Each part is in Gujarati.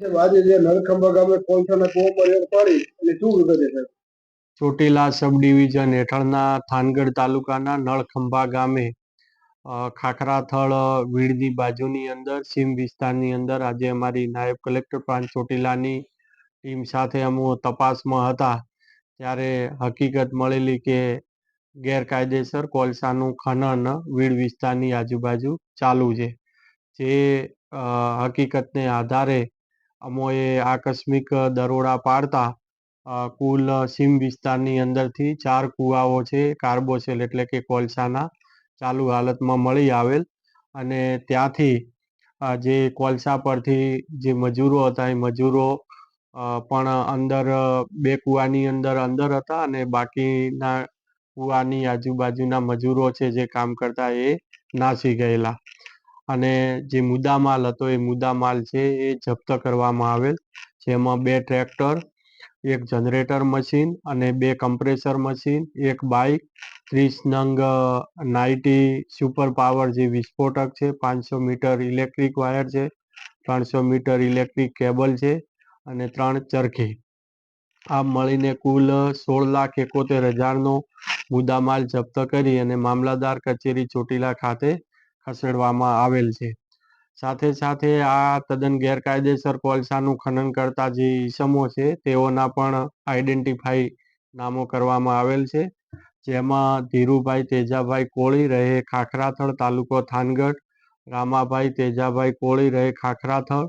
આજે જે નળખંભા ગામે કોલસાના કૂવા પર એક પાડી અને શું વિગતે સાહેબ? ચોટીલા સબ ડિવિઝન હેઠળના થાનગઢ તાલુકાના નળખંભા ગામે ખાખરાથળ વીડની બાજુની અંદર સીમ વિસ્તારની અંદર આજે અમારી નાયબ કલેક્ટર પ્રાંત ચોટીલાની ટીમ સાથે અમે તપાસમાં હતા ત્યારે હકીકત મળેલી કે ગેરકાયદેસર કોલસાનું ખનન વીડ વિસ્તારની આજુબાજુ ચાલુ છે. જે હકીકતને આધારે અમોએ આકસ્મિક દરોડા પાડતા કુલ સીમ વિસ્તારની અંદરથી 4 કૂવાઓ છે કાર્બોસેલ એટલે કે કોલસાના ચાલુ હાલતમાં મળી આવેલ અને ત્યાંથી જે કોલસા પરથી જે મજૂરો હતા એ મજૂરો પણ અંદર 2 કૂવાની અંદર હતા અને બાકીના કૂવાની આજુબાજુના મજૂરો છે જે કામ કરતા એ નાસી ગયેલા અને જે મુદ્દામાલ હતો એ મુદ્દામાલ છે એ જપ્ત કરવામાં આવેલ જેમાં 2 ટ્રેક્ટર, 1 જનરેટર મશીન અને 2 કમ્પ્રેસર મશીન, 1 બાઇક, 30 નંગ 90 સુપર પાવર જે વિસ્ફોટક છે, 500 મીટર ઇલેક્ટ્રિક વાયર છે, 300 મીટર ઇલેક્ટ્રિક કેબલ છે અને 3 ચરખી. આમ મળીને કુલ 16,71,000નો મુદ્દામાલ જપ્ત કરી અને મામલતદાર કચેરી ચોટીલા ખાતે ખસેડવામાં આવેલ છે. સાથે સાથે આ તદ્દન ગેરકાયદેસર કોલસાનું ખનન કરતા જે ઈસમો છે તેઓના પણ આઈડેન્ટિફાઈ નામો કરવામાં આવેલ છે. જેમાં ધીરુભાઈ તેજાભાઈ કોળી રહે ખાખરાથળ તાલુકો થાનગઢ, રામાભાઈ તેજાભાઈ કોળી રહે ખાખરાથળ,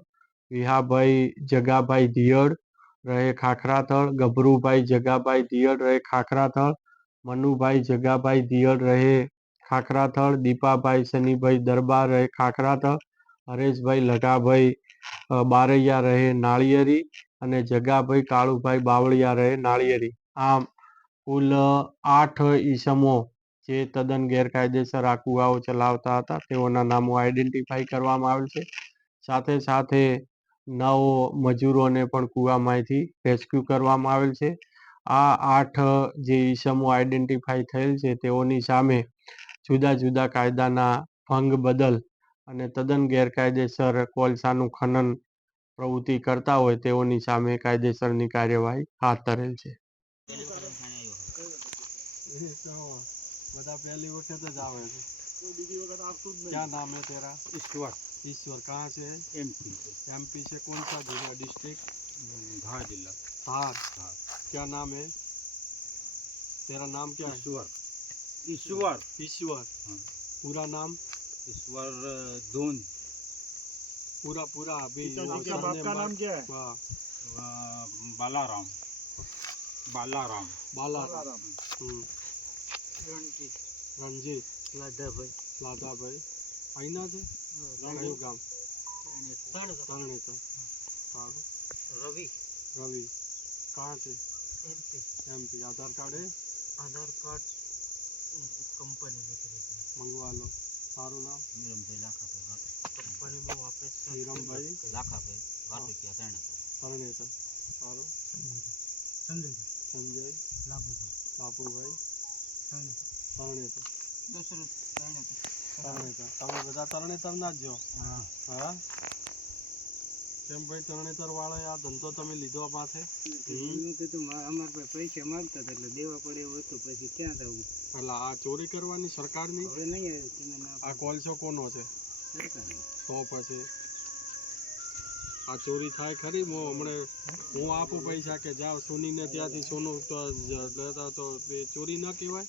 વિહાભાઈ જગાભાઈ દિયડ રહે ખાખરાથળ, ગભરુભાઈ જગાભાઈ દિયડ રહે ખાખરાથળ, મનુભાઈ જગાભાઈ દિયડ રહે ખાખરાથળ, દીપાભાઈ શનિભાઈ દરબાર રહે ખાખરાથળ, હરેશભાઈ લગાભાઈ બારૈયા રહે નાળિયેરી અને જગાભાઈ કાળુભાઈ બાવળિયા રહે નાળિયેરી. આમ કુલ 8 ઈસમો જે તદ્દન ગેરકાયદેસર આ કૂવાઓ ચલાવતા હતા તેઓના નામો આઈડેન્ટિફાઈ કરવામાં આવેલ છે. સાથે સાથે 9 મજૂરોને પણ કૂવામાંથી રેસ્ક્યુ કરવામાં આવેલ છે. આ 8 જે ઈસમો આઈડેન્ટિફાઈ થયેલ છે તેઓની સામે જુદા જુદા કાયદાના ભંગ બદલ અને તદ્દન ગેરકાયદેસર કોલસાનું ખનન પ્રવૃત્તિ કરતા હોય તેઓની સામે કાયદેસરની કાર્યવાહી હાથ ધરેલ છે. બધા पहली वक्त જ આવે છે. કોઈ બીજી વખત આવતું જ नहीं. क्या नाम है तेरा? ईश्वर. ईश्वर कहाँ से है? एमपी से. एमपी से कौन सा जिला डिस्ट्रिक्ट? धार जिला. धार. क्या नाम है तेरा? नाम क्या है? ईश्वर. ईश्वर. ईश्वर. पूरा नाम? ईश्वर धून. पूरा पूरा अभी आपका बाप का नाम क्या है? बालाराम. बालाराम. बालाराम. रंजीत. रंजीत. लादाभाई. लादाभाई. અહીંના છે? કયું ગામ? તરણેતર. સારું. रवि. रवि. कहाँ से? एमपी. एमपी. आधार कार्ड है? आधार कार्ड कंपनी में मंगवा लो. सारू नाम? हीरमभाई लाखाभाई. कंपनी में वापस हीरमभाई लाखाभाई. તરણેતર. સારું. સંજયભાઈ. સંજય. લાભુભાઈ. લાભુભાઈ. તરણેતર. દશરથ. તરણેતર. તરણેતર. તમે બધા તરણેતરના જ છો? હા. હા. કેમ ભાઈ તરણેતર વાળા આ ધંધો તમે લીધો માથે? અમારા પાસે પૈસા માંગતા હતા એટલે દેવા પડે એવું હતું, પછી ક્યાં જવું. એટલે આ ચોરી કરવાની સરકારની? હવે નહીં. આ કોલસો કોનો છે? સરકારનો. તો પછી આ ચોરી થાય ખરી? હું આપું પૈસા કે જાઓ સોનીને ત્યાંથી સોનું તો લેતા તો એ ચોરી ન કહેવાય?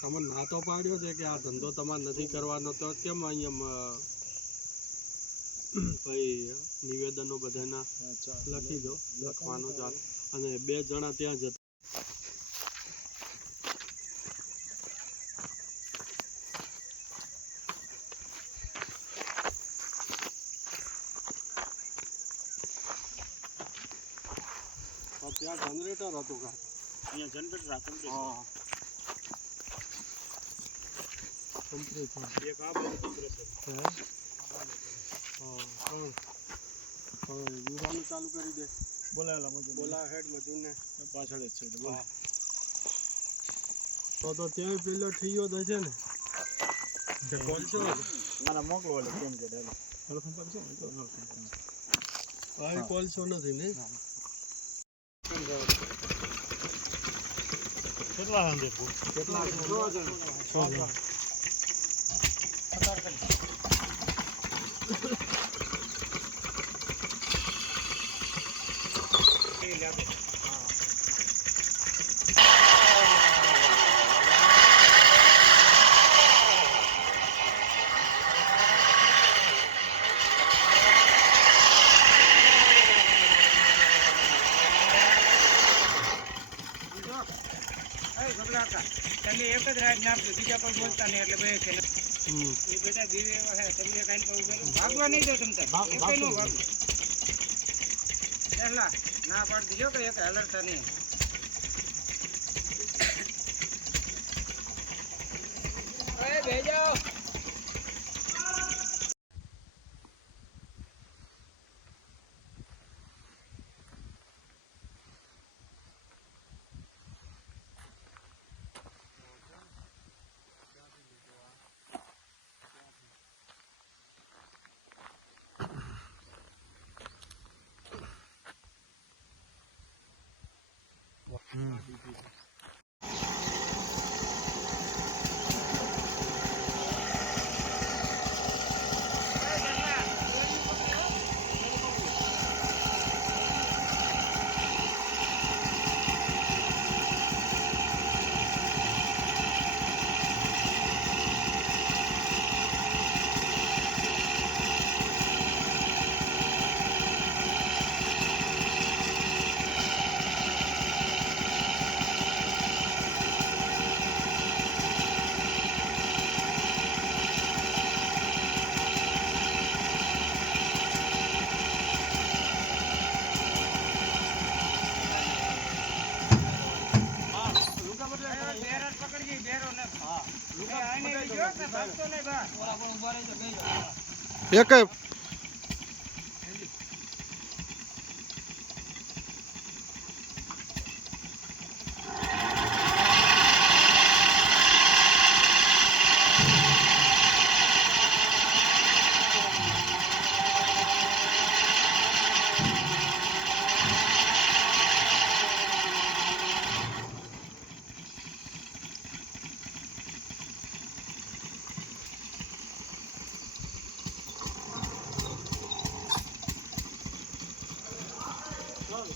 તમે ના તો પાડ્યો છે કે આ ધંધો તમારે નથી કરવાનો, તો કેમ અહીંયા ભાઈ નિવેદનો બધાના લખી દો. લખવાનું ચાલે. અને 2 જણા ત્યાં જતા ત્યાં જનરેટર હતું કા? અહીંયા જનરેટર આ કમ્પ્લીટ. હા. કમ્પ્લીટ. એક આ બધું કમ્પ્રેસર. હા. યુવાનું ચાલુ કરી દે. બોલાવેલા મજૂર. બોલા હેડ મજૂરને પાછળ જ છે. બોલ. તો ત્યાં પેલો ઠીયો થશે ને? કોલસો કોલસો નથી ને તમે એક જ રાત નાખજો, બીજા કોઈ બોલતા નહીં એટલે બે છે એ બધા દીવે એવા છે તમને કઈ ભાગવા નહીં દો તમને એકઈ નો ભાગો પહેલા ના પાડી દીજો કે એક હલરતા નહીં બેજાઓ એક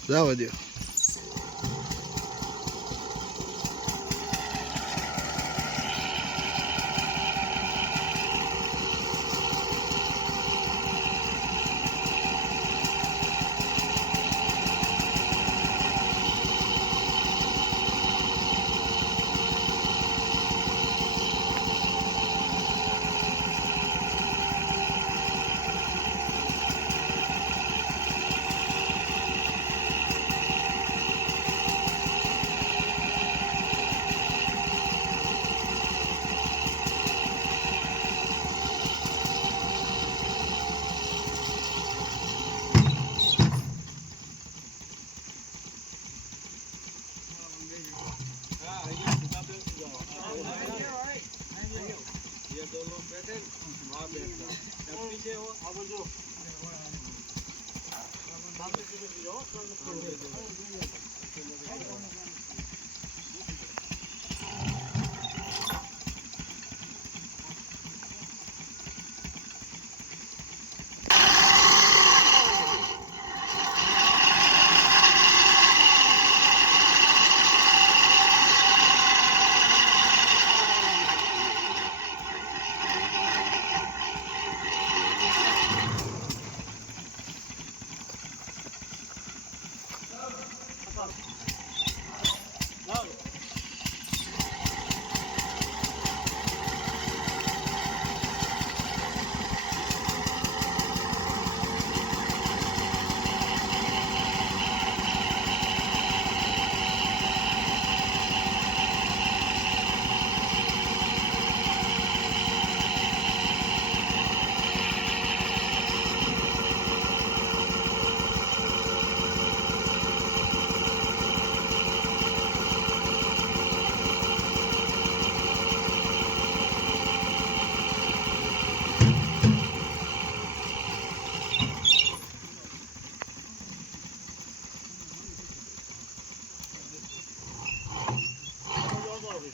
જવા દો.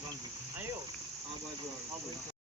આ બાજુ